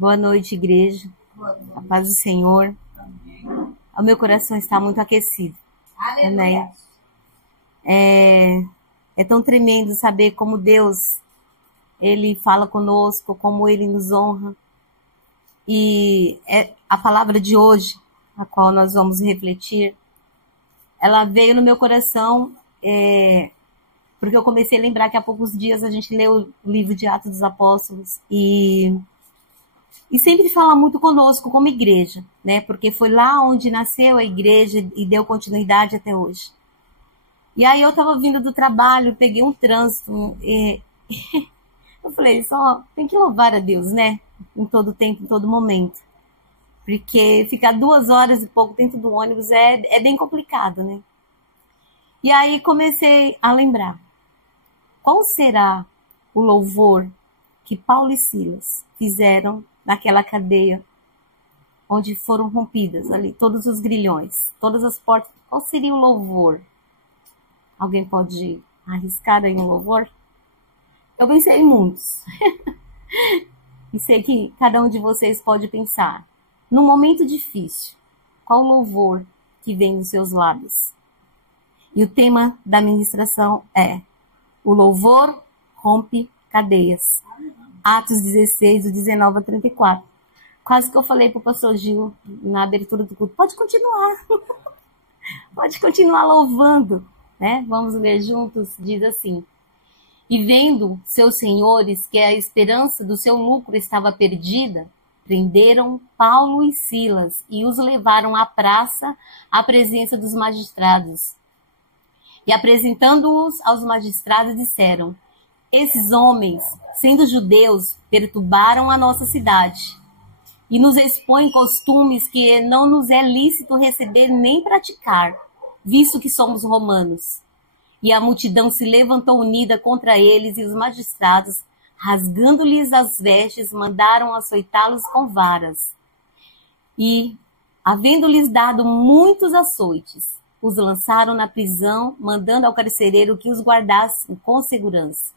Boa noite, igreja. A paz do Senhor. O meu coração está muito aquecido. Amém. É tão tremendo saber como Deus, Ele fala conosco, como Ele nos honra. E a palavra de hoje, a qual nós vamos refletir, ela veio no meu coração, porque eu comecei a lembrar que há poucos dias a gente leu o livro de Atos dos Apóstolos e sempre fala muito conosco como igreja, né? Porque foi lá onde nasceu a igreja e deu continuidade até hoje. E aí eu estava vindo do trabalho, peguei um trânsito e eu falei, só tem que louvar a Deus, né? Em todo tempo, em todo momento. Porque ficar 2 horas e pouco dentro do ônibus é bem complicado, né? E aí comecei a lembrar. Qual será o louvor que Paulo e Silas fizeram naquela cadeia onde foram rompidas ali todos os grilhões, todas as portas? Qual seria o louvor? Alguém pode arriscar aí um louvor? Eu pensei em muitos. E sei que cada um de vocês pode pensar. Num momento difícil, qual louvor que vem nos seus lábios? E o tema da ministração é: o louvor rompe cadeias. Atos 16, do 19 a 34. Quase que eu falei para o pastor Gil na abertura do culto, pode continuar. Pode continuar louvando, né? Vamos ler juntos, diz assim: e vendo seus senhores que a esperança do seu lucro estava perdida, prenderam Paulo e Silas e os levaram à praça à presença dos magistrados. E apresentando-os aos magistrados, disseram: esses homens, sendo judeus, perturbaram a nossa cidade e nos expõem costumes que não nos é lícito receber nem praticar, visto que somos romanos. E a multidão se levantou unida contra eles, e os magistrados, rasgando-lhes as vestes, mandaram açoitá-los com varas. E, havendo-lhes dado muitos açoites, os lançaram na prisão, mandando ao carcereiro que os guardasse com segurança,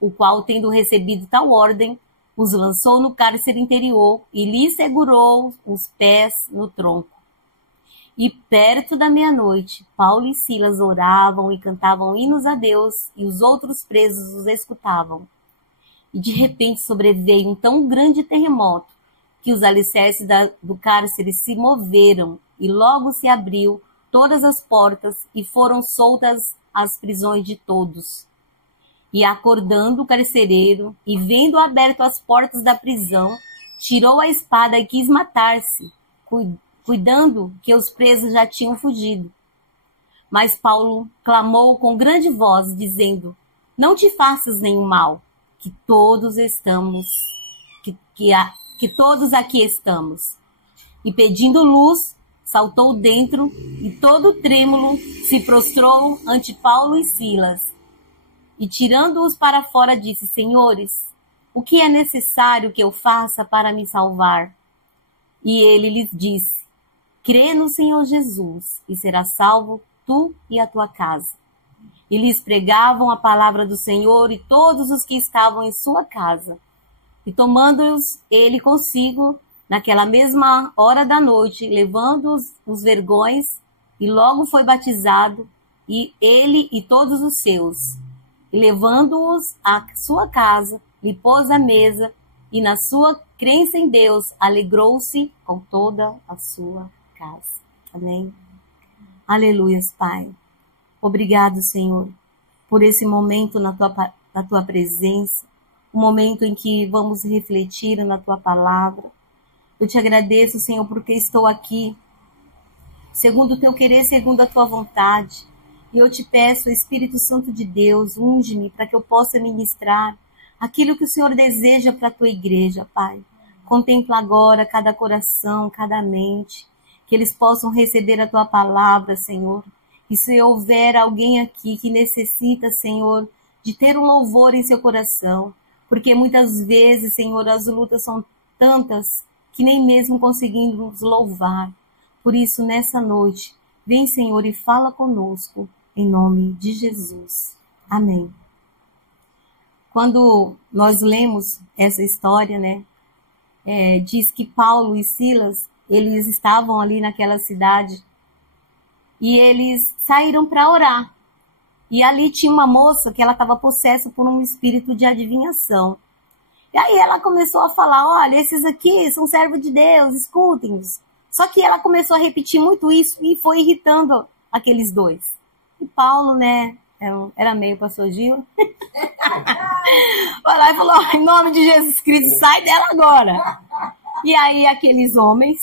o qual, tendo recebido tal ordem, os lançou no cárcere interior e lhes segurou os pés no tronco. E perto da meia-noite, Paulo e Silas oravam e cantavam hinos a Deus, e os outros presos os escutavam. E de repente sobreveio um tão grande terremoto que os alicerces do cárcere se moveram, e logo se abriu todas as portas e foram soltas as prisões de todos. E acordando o carcereiro, e vendo aberto as portas da prisão, tirou a espada e quis matar-se, cuidando que os presos já tinham fugido. Mas Paulo clamou com grande voz, dizendo: não te faças nenhum mal, que todos aqui estamos. E pedindo luz, saltou dentro e todo trêmulo se prostrou ante Paulo e Silas. E tirando-os para fora, disse: senhores, o que é necessário que eu faça para me salvar? E ele lhes disse: crê no Senhor Jesus, e serás salvo tu e a tua casa. E lhes pregavam a palavra do Senhor e todos os que estavam em sua casa. E tomando-os ele consigo, naquela mesma hora da noite, levando os vergões, e logo foi batizado, e ele e todos os seus. E levando-os à sua casa, lhe pôs à mesa, e na sua crença em Deus, alegrou-se com toda a sua casa. Amém? Aleluias, Pai. Obrigado, Senhor, por esse momento na tua presença, um momento em que vamos refletir na tua palavra. Eu te agradeço, Senhor, porque estou aqui, segundo o teu querer, segundo a tua vontade. E eu te peço, Espírito Santo de Deus, unge-me para que eu possa ministrar aquilo que o Senhor deseja para a tua igreja, Pai. Contempla agora cada coração, cada mente, que eles possam receber a tua palavra, Senhor. E se houver alguém aqui que necessita, Senhor, de ter um louvor em seu coração, porque muitas vezes, Senhor, as lutas são tantas que nem mesmo conseguimos louvar. Por isso, nessa noite, vem, Senhor, e fala conosco, em nome de Jesus. Amém. Quando nós lemos essa história, né, diz que Paulo e Silas, eles estavam ali naquela cidade e eles saíram para orar. E ali tinha uma moça que ela estava possessa por um espírito de adivinhação. E aí ela começou a falar, olha, esses aqui são servos de Deus, escutem-os. Só que ela começou a repetir muito isso e foi irritando aqueles dois. E Paulo, né, era meio pastor Gil. Foi lá e falou, em nome de Jesus Cristo, sai dela agora. E aí aqueles homens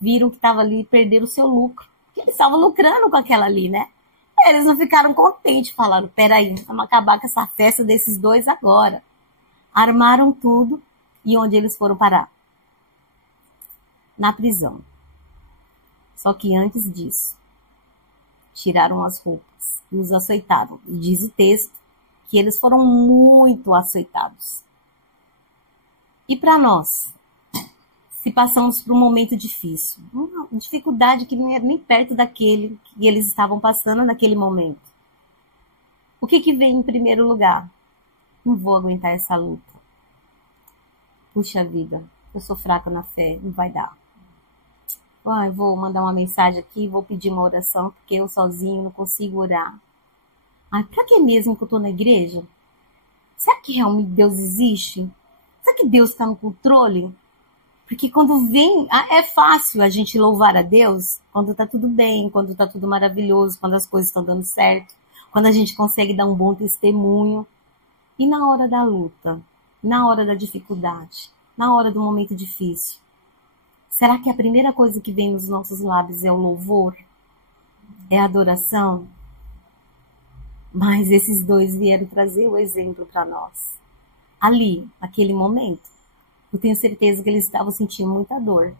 viram que estava ali, perderam o seu lucro. Porque eles estavam lucrando com aquela ali, né? Eles não ficaram contentes, falaram, peraí, vamos acabar com essa festa desses dois agora. Armaram tudo e onde eles foram parar? Na prisão. Só que antes disso, tiraram as roupas e os açoitaram. E diz o texto que eles foram muito açoitados. E para nós, se passamos por um momento difícil, uma dificuldade que não era nem perto daquele que eles estavam passando naquele momento, o que vem em primeiro lugar? Não vou aguentar essa luta. Puxa vida, eu sou fraca na fé, não vai dar. Eu vou mandar uma mensagem aqui, vou pedir uma oração, porque eu sozinho não consigo orar. Pra que mesmo que eu estou na igreja? Será que realmente Deus existe? Será que Deus está no controle? Porque quando vem, é fácil a gente louvar a Deus quando está tudo bem, quando está tudo maravilhoso, quando as coisas estão dando certo, quando a gente consegue dar um bom testemunho. E na hora da luta, na hora da dificuldade, na hora do momento difícil, será que a primeira coisa que vem nos nossos lábios é o louvor? É a adoração? Mas esses dois vieram trazer o exemplo para nós. Ali, naquele momento, eu tenho certeza que eles estavam sentindo muita dor.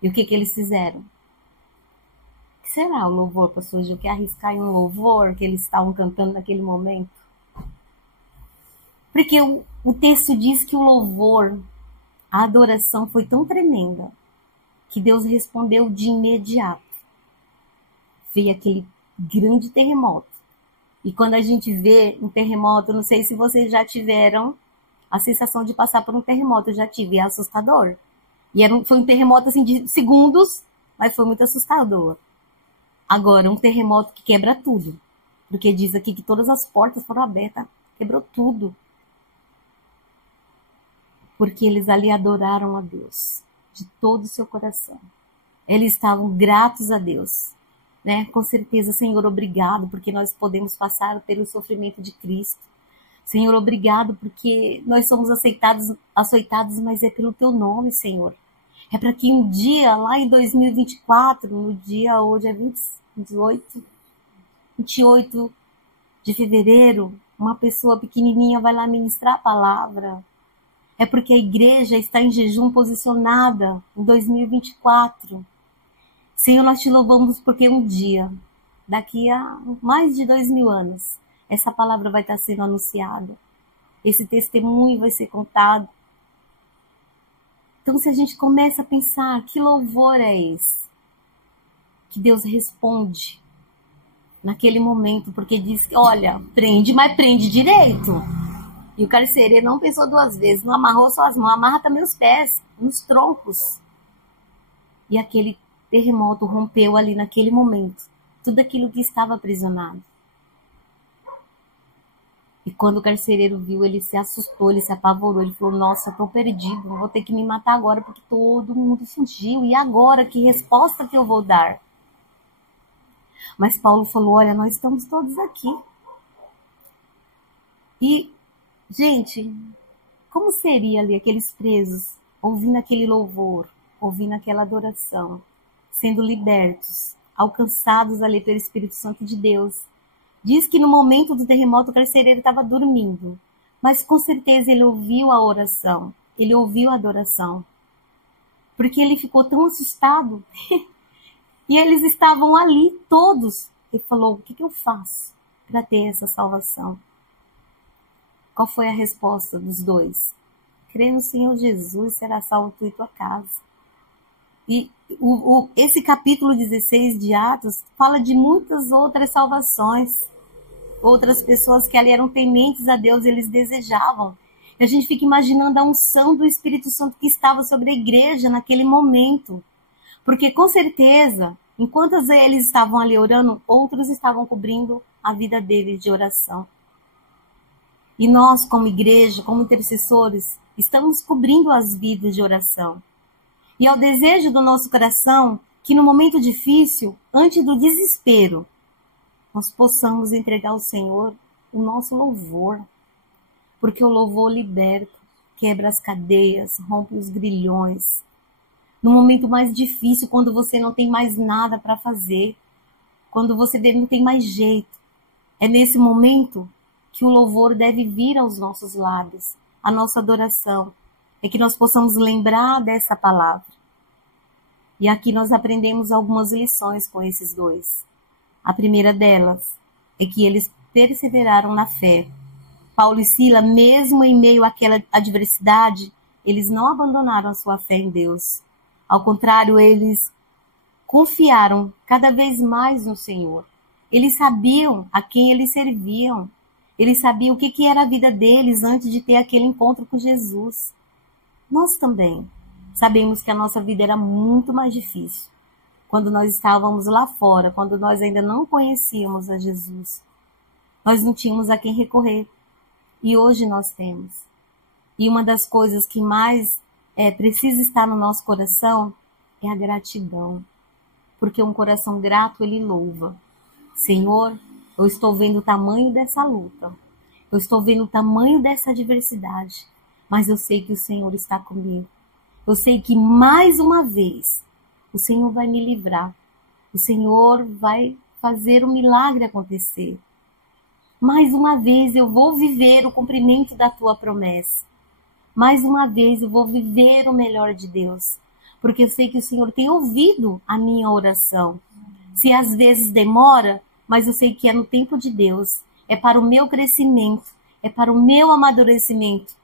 E o que eles fizeram? O que será o louvor, pastor Gil? Quer arriscar em um louvor que eles estavam cantando naquele momento? Porque o texto diz que o louvor, a adoração foi tão tremenda que Deus respondeu de imediato. Veio aquele grande terremoto. E quando a gente vê um terremoto, não sei se vocês já tiveram a sensação de passar por um terremoto, eu já tive, é assustador. E foi um terremoto assim de segundos, mas foi muito assustador. Agora, um terremoto que quebra tudo. Porque diz aqui que todas as portas foram abertas, quebrou tudo. Porque eles ali adoraram a Deus, de todo o seu coração. Eles estavam gratos a Deus, né? Com certeza, Senhor, obrigado, porque nós podemos passar pelo sofrimento de Cristo. Senhor, obrigado, porque nós somos açoitados, mas é pelo Teu nome, Senhor. É para que um dia, lá em 2024, no dia hoje é 28 de fevereiro, uma pessoa pequenininha vai lá ministrar a palavra. É porque a igreja está em jejum posicionada em 2024. Senhor, nós te louvamos porque um dia, daqui a mais de 2000 anos, essa palavra vai estar sendo anunciada. Esse testemunho vai ser contado. Então, se a gente começa a pensar, que louvor é esse? Que Deus responde naquele momento, porque diz, olha, prende, mas prende direito. E o carcereiro não pensou duas vezes, não amarrou só as mãos, amarra também os pés, nos troncos. E aquele terremoto rompeu ali naquele momento tudo aquilo que estava aprisionado. E quando o carcereiro viu, ele se assustou, ele se apavorou, ele falou, nossa, estou perdido, vou ter que me matar agora porque todo mundo fugiu. E agora, que resposta que eu vou dar? Mas Paulo falou, olha, nós estamos todos aqui. E, gente, como seria ali aqueles presos, ouvindo aquele louvor, ouvindo aquela adoração, sendo libertos, alcançados ali pelo Espírito Santo de Deus. Diz que no momento do terremoto o carcereiro estava dormindo, mas com certeza ele ouviu a oração, ele ouviu a adoração, porque ele ficou tão assustado. E eles estavam ali todos. Ele falou, o que eu faço para ter essa salvação? Qual foi a resposta dos dois? Crê no Senhor Jesus, será salvo tu e tua casa. E esse capítulo 16 de Atos fala de muitas outras salvações. Outras pessoas que ali eram tementes a Deus, eles desejavam. que a gente fica imaginando a unção do Espírito Santo que estava sobre a igreja naquele momento. Porque com certeza, enquanto eles estavam ali orando, outros estavam cobrindo a vida deles de oração. E nós, como igreja, como intercessores, estamos cobrindo as vidas de oração. E é o desejo do nosso coração que no momento difícil, antes do desespero, nós possamos entregar ao Senhor o nosso louvor. Porque o louvor liberta, quebra as cadeias, rompe os grilhões. No momento mais difícil, quando você não tem mais nada para fazer, quando você não tem mais jeito, é nesse momento que o louvor deve vir aos nossos lábios, a nossa adoração. É que nós possamos lembrar dessa palavra. E aqui nós aprendemos algumas lições com esses dois. A primeira delas é que eles perseveraram na fé. Paulo e Sila, mesmo em meio àquela adversidade, eles não abandonaram a sua fé em Deus. Ao contrário, eles confiaram cada vez mais no Senhor. Eles sabiam a quem eles serviam. Eles sabiam o que era a vida deles antes de ter aquele encontro com Jesus. Nós também sabemos que a nossa vida era muito mais difícil quando nós estávamos lá fora, quando nós ainda não conhecíamos a Jesus. Nós não tínhamos a quem recorrer. E hoje nós temos. E uma das coisas que mais precisa estar no nosso coração é a gratidão. Porque um coração grato, ele louva. Senhor, eu estou vendo o tamanho dessa luta. Eu estou vendo o tamanho dessa adversidade. Mas eu sei que o Senhor está comigo. Eu sei que mais uma vez o Senhor vai me livrar. O Senhor vai fazer o milagre acontecer. Mais uma vez eu vou viver o cumprimento da tua promessa. Mais uma vez eu vou viver o melhor de Deus. Porque eu sei que o Senhor tem ouvido a minha oração. Se às vezes demora, mas eu sei que é no tempo de Deus. É para o meu crescimento. É para o meu amadurecimento.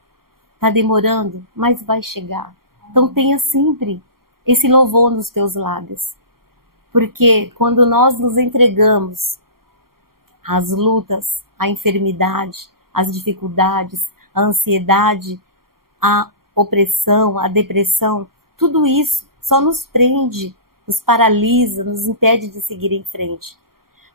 Está demorando, mas vai chegar. Então tenha sempre esse louvor nos teus lábios. Porque quando nós nos entregamos às lutas, à enfermidade, às dificuldades, à ansiedade, à opressão, à depressão, tudo isso só nos prende, nos paralisa, nos impede de seguir em frente.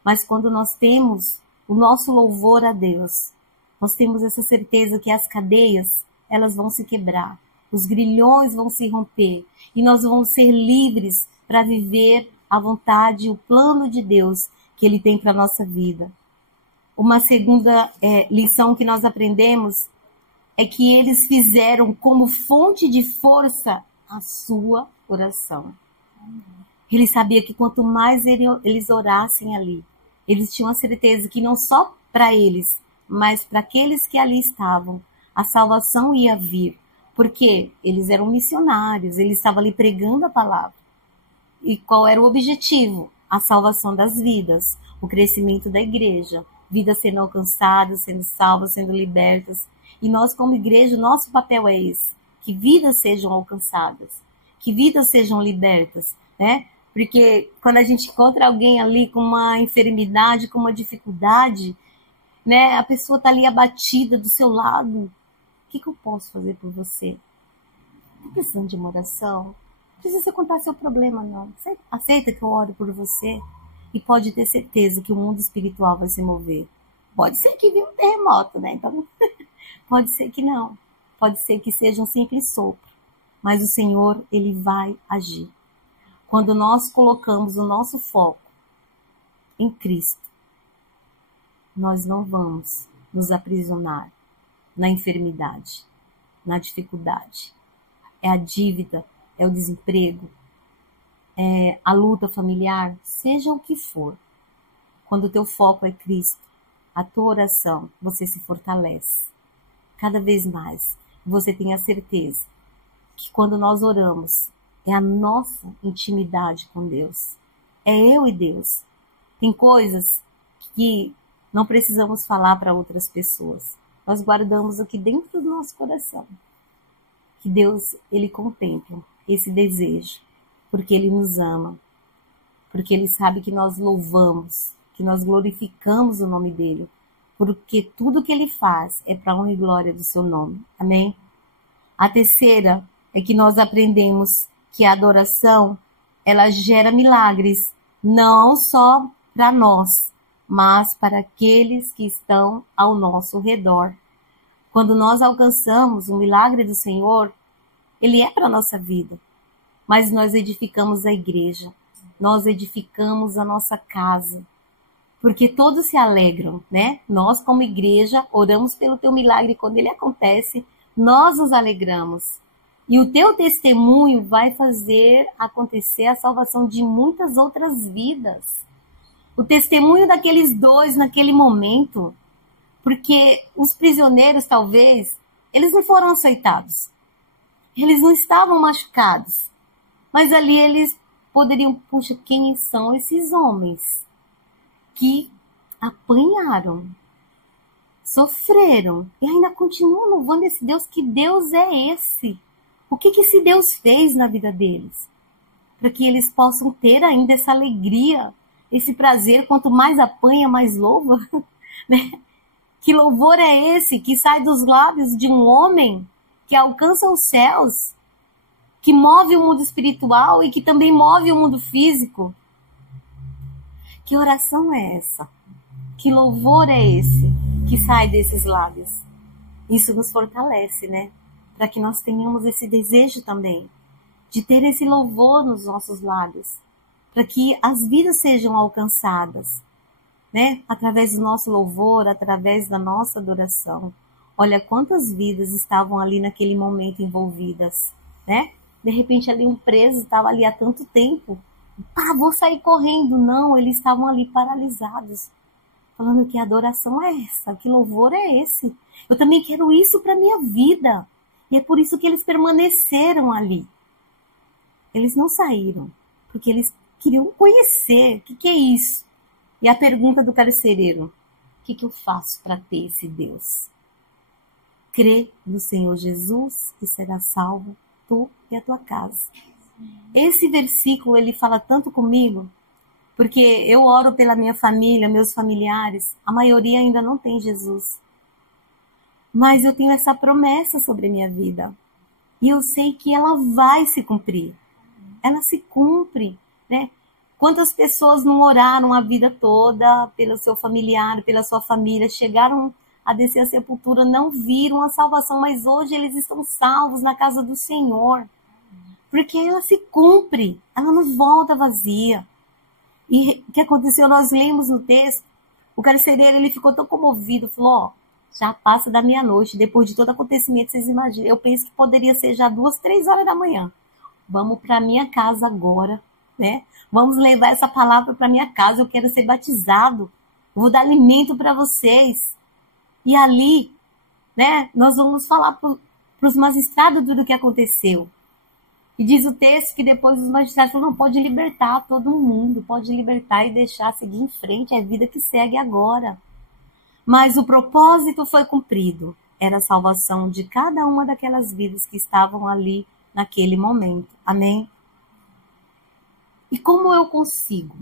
Mas quando nós temos o nosso louvor a Deus, nós temos essa certeza que as cadeias, elas vão se quebrar, os grilhões vão se romper e nós vamos ser livres para viver a vontade e o plano de Deus que Ele tem para a nossa vida. Uma segunda lição que nós aprendemos é que eles fizeram como fonte de força a sua oração. Ele sabia que quanto mais eles orassem ali, eles tinham a certeza que não só para eles, mas para aqueles que ali estavam, a salvação ia vir. Porque eles eram missionários, eles estavam ali pregando a palavra. E qual era o objetivo? A salvação das vidas, o crescimento da igreja, vidas sendo alcançadas, sendo salvas, sendo libertas. E nós, como igreja, o nosso papel é esse, que vidas sejam alcançadas, que vidas sejam libertas, né? Porque quando a gente encontra alguém ali com uma enfermidade, com uma dificuldade, né? A pessoa está ali abatida do seu lado. O que eu posso fazer por você? Está precisando de uma oração? Não precisa contar seu problema, não. Você aceita que eu ore por você? E pode ter certeza que o mundo espiritual vai se mover. Pode ser que venha um terremoto, né? Então, pode ser que não. Pode ser que seja um simples sopro. Mas o Senhor, Ele vai agir. Quando nós colocamos o nosso foco em Cristo, nós não vamos nos aprisionar na enfermidade, na dificuldade. É a dívida, é o desemprego, é a luta familiar, seja o que for. Quando o teu foco é Cristo, a tua oração, você se fortalece. Cada vez mais, você tem a certeza que quando nós oramos, é a nossa intimidade com Deus. É eu e Deus. Tem coisas que não precisamos falar para outras pessoas. Nós guardamos aqui dentro do nosso coração. Que Deus, Ele contempla esse desejo. Porque Ele nos ama. Porque Ele sabe que nós louvamos, que nós glorificamos o nome dEle. porque tudo que ele faz é para honra e glória do seu nome. Amém? A terceira é que nós aprendemos que a adoração, ela gera milagres, não só para nós, mas para aqueles que estão ao nosso redor. Quando nós alcançamos o milagre do Senhor, ele é para a nossa vida, mas nós edificamos a igreja, nós edificamos a nossa casa, porque todos se alegram, né? Nós, como igreja, oramos pelo teu milagre, quando ele acontece, nós nos alegramos. E o teu testemunho vai fazer acontecer a salvação de muitas outras vidas. O testemunho daqueles dois naquele momento, porque os prisioneiros, talvez, eles não foram açoitados. Eles não estavam machucados. Mas ali eles poderiam, puxa, quem são esses homens que apanharam, sofreram e ainda continuam louvando esse Deus? Que Deus é esse? O que esse Deus fez na vida deles? Para que eles possam ter ainda essa alegria, esse prazer, quanto mais apanha, mais louva, né? Que louvor é esse que sai dos lábios de um homem que alcança os céus, que move o mundo espiritual e que também move o mundo físico? Que oração é essa? Que louvor é esse que sai desses lábios? Isso nos fortalece, né? Para que nós tenhamos esse desejo também de ter esse louvor nos nossos lábios, para que as vidas sejam alcançadas, né? Através do nosso louvor, através da nossa adoração. Olha quantas vidas estavam ali naquele momento envolvidas, né? De repente ali um preso estava ali há tanto tempo. Vou sair correndo. Não, eles estavam ali paralisados, falando: que adoração é essa? Que louvor é esse? Eu também quero isso para minha vida. E é por isso que eles permaneceram ali. Eles não saíram, porque eles queriam conhecer o que é isso. E a pergunta do carcereiro: o que eu faço para ter esse Deus? Crê no Senhor Jesus e será salvo, tu e a tua casa. Esse versículo, ele fala tanto comigo, porque eu oro pela minha família, meus familiares, a maioria ainda não tem Jesus. Mas eu tenho essa promessa sobre a minha vida. E eu sei que ela vai se cumprir. Ela se cumpre, né? Quantas pessoas não oraram a vida toda pelo seu familiar, pela sua família, chegaram a descer a sepultura, não viram a salvação, mas hoje eles estão salvos na casa do Senhor. Porque ela se cumpre, ela não volta vazia. E o que aconteceu? Nós lemos no texto, o carcereiro, ele ficou tão comovido, falou: já passa da meia-noite, depois de todo acontecimento, vocês imaginam, eu penso que poderia ser já 2, 3 horas da manhã. Vamos para minha casa agora, né? Vamos levar essa palavra para minha casa, eu quero ser batizado, vou dar alimento para vocês. E ali, né, nós vamos falar para os magistrados tudo o que aconteceu. E diz o texto que depois os magistrados falaram: não, pode libertar todo mundo, pode libertar e deixar seguir em frente, é a vida que segue agora. Mas o propósito foi cumprido, era a salvação de cada uma daquelas vidas que estavam ali naquele momento. Amém? E como eu consigo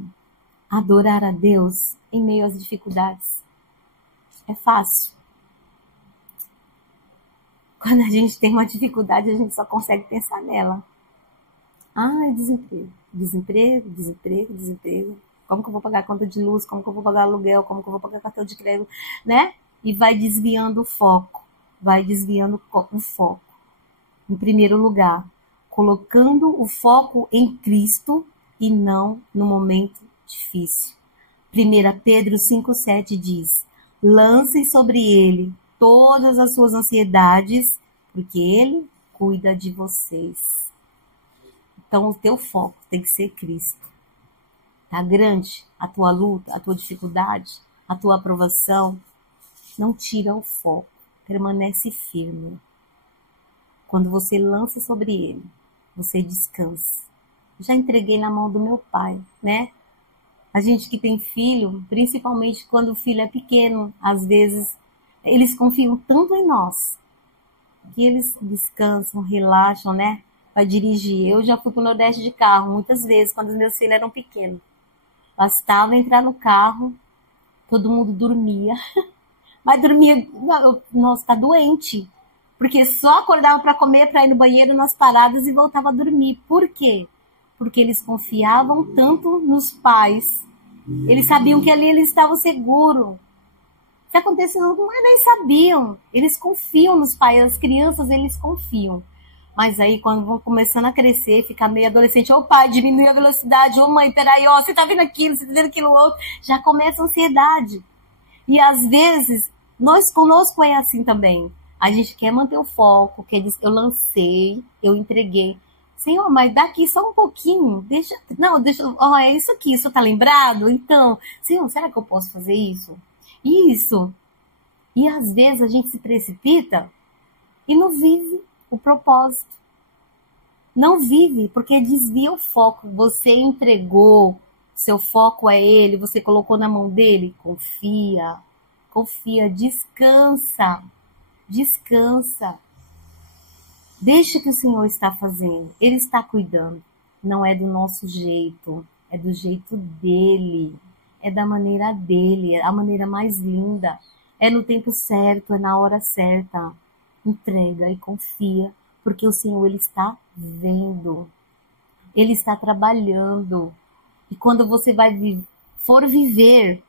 adorar a Deus em meio às dificuldades? É fácil. Quando a gente tem uma dificuldade, a gente só consegue pensar nela. Desemprego, desemprego, desemprego, desemprego. Como que eu vou pagar a conta de luz? Como que eu vou pagar aluguel? Como que eu vou pagar cartão de crédito? Né? E vai desviando o foco. Vai desviando o foco. Em primeiro lugar, colocando o foco em Cristo e não no momento difícil. 1 Pedro 5,7 diz: lancem sobre ele todas as suas ansiedades, porque ele cuida de vocês. Então o teu foco tem que ser Cristo. Tá grande a tua luta, a tua dificuldade, a tua aprovação? Não tira o foco, permanece firme. Quando você lança sobre ele, você descansa. Já entreguei na mão do meu pai, né? A gente que tem filho, principalmente quando o filho é pequeno, às vezes eles confiam tanto em nós, que eles descansam, relaxam, né? Vai dirigir. Eu já fui para o Nordeste de carro muitas vezes, quando os meus filhos eram pequenos. Bastava entrar no carro, todo mundo dormia. Vai dormir, nossa, tá doente. Porque só acordava para comer, para ir no banheiro nas paradas e voltava a dormir. Por quê? Porque eles confiavam tanto nos pais. Eles sabiam que ali eles estavam seguros. Se aconteceu, não nem sabiam. Eles confiam nos pais, as crianças, eles confiam. Mas aí, quando vão começando a crescer, ficar meio adolescente, ô pai, diminui a velocidade, ô mãe, peraí, ó, você tá vendo aquilo, você tá vendo aquilo outro, já começa a ansiedade. E às vezes, conosco é assim também. A gente quer manter o foco, quer dizer, eu lancei, eu entreguei. Senhor, mas daqui só um pouquinho, deixa, ó, é isso aqui, isso tá lembrado? Então, Senhor, será que eu posso fazer isso? Isso. E às vezes a gente se precipita e não vive o propósito. Não vive, porque desvia o foco. Você entregou, seu foco é ele, você colocou na mão dele. Confia, confia, descansa, descansa. Deixa que o Senhor está fazendo, Ele está cuidando. Não é do nosso jeito, é do jeito dele, é da maneira dele, é a maneira mais linda. É no tempo certo, é na hora certa. Entrega e confia, porque o Senhor, Ele está vendo. Ele está trabalhando. E quando você for viver,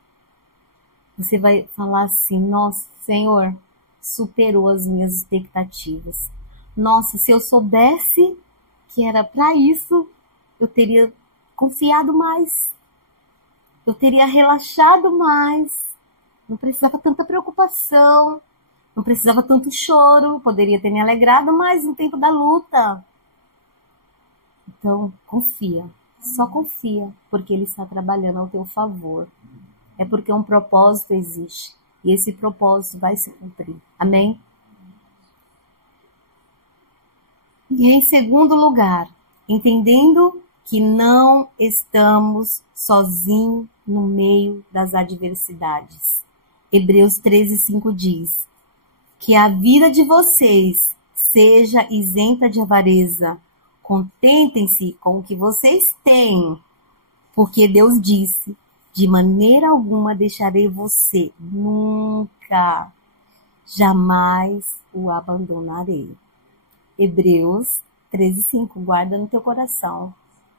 você vai falar assim, nossa, Senhor, superou as minhas expectativas. Nossa, se eu soubesse que era para isso, eu teria confiado mais. Eu teria relaxado mais. Não precisava tanta preocupação. Não precisava tanto choro. Poderia ter me alegrado mais no tempo da luta. Então, confia. Só confia, porque Ele está trabalhando ao teu favor. É porque um propósito existe. E esse propósito vai se cumprir. Amém? E em segundo lugar, entendendo que não estamos sozinhos no meio das adversidades. Hebreus 13:5 diz que a vida de vocês seja isenta de avareza. Contentem-se com o que vocês têm, porque Deus disse, de maneira alguma deixarei você, nunca, jamais o abandonarei. Hebreus 13:5, guarda no teu coração.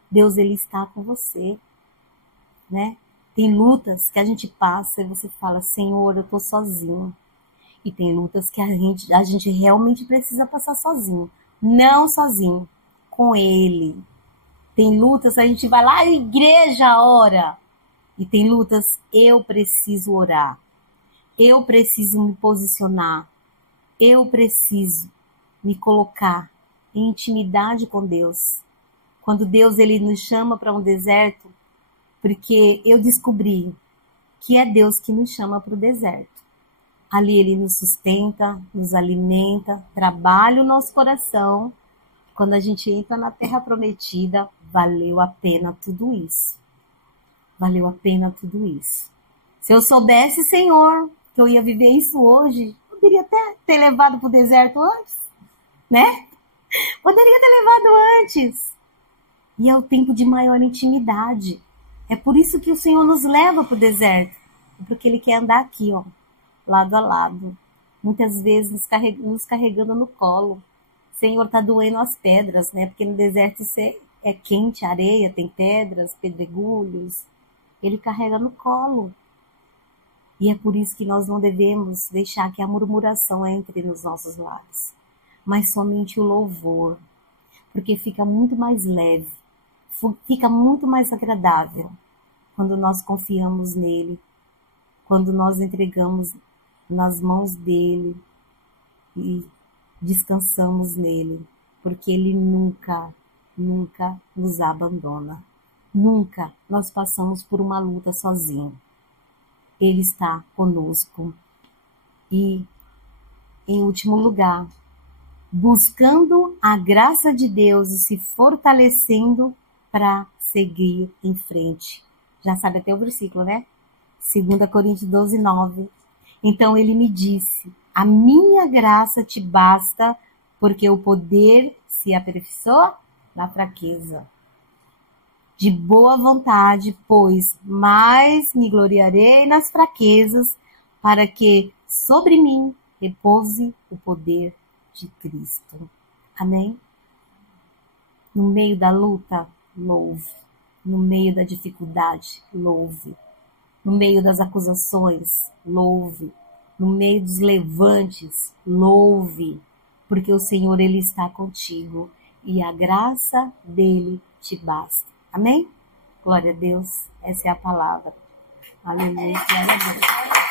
Deus, Ele está com você, né? Tem lutas que a gente passa e você fala, Senhor, eu tô sozinho. E tem lutas que a gente realmente precisa passar sozinho. Não sozinho, com Ele. Tem lutas que a gente vai lá à igreja, ora. E tem lutas, eu preciso orar. Eu preciso me posicionar. Eu preciso me colocar em intimidade com Deus. Quando Deus, Ele nos chama para um deserto, porque eu descobri que é Deus que nos chama para o deserto. Ali Ele nos sustenta, nos alimenta, trabalha o nosso coração. Quando a gente entra na terra prometida, valeu a pena tudo isso. Valeu a pena tudo isso. Se eu soubesse, Senhor, que eu ia viver isso hoje, poderia até ter levado para o deserto antes, né? Poderia ter levado antes. E é o tempo de maior intimidade. É por isso que o Senhor nos leva para o deserto. Porque Ele quer andar aqui, ó, lado a lado. Muitas vezes nos carregando no colo. O Senhor está doendo as pedras, né? Porque no deserto é quente, areia, tem pedras, pedregulhos. Ele carrega no colo. E é por isso que nós não devemos deixar que a murmuração entre nos nossos lábios. Mas somente o louvor. Porque fica muito mais leve. Fica muito mais agradável quando nós confiamos nele. Quando nós entregamos nas mãos dele e descansamos nele. Porque ele nunca, nunca nos abandona. Nunca nós passamos por uma luta sozinho. Ele está conosco. E, em último lugar, buscando a graça de Deus e se fortalecendo para seguir em frente. Já sabe até o versículo, né? 2 Coríntios 12:9. Então ele me disse, a minha graça te basta, porque o poder se aperfeiçoa na fraqueza. De boa vontade, pois mais me gloriarei nas fraquezas, para que sobre mim repouse o poder de Cristo. Amém? No meio da luta, louve. No meio da dificuldade, louve. No meio das acusações, louve. No meio dos levantes, louve. Porque o Senhor, Ele está contigo e a graça dele te basta. Amém? Glória a Deus. Essa é a palavra. Aleluia. Glória a Deus.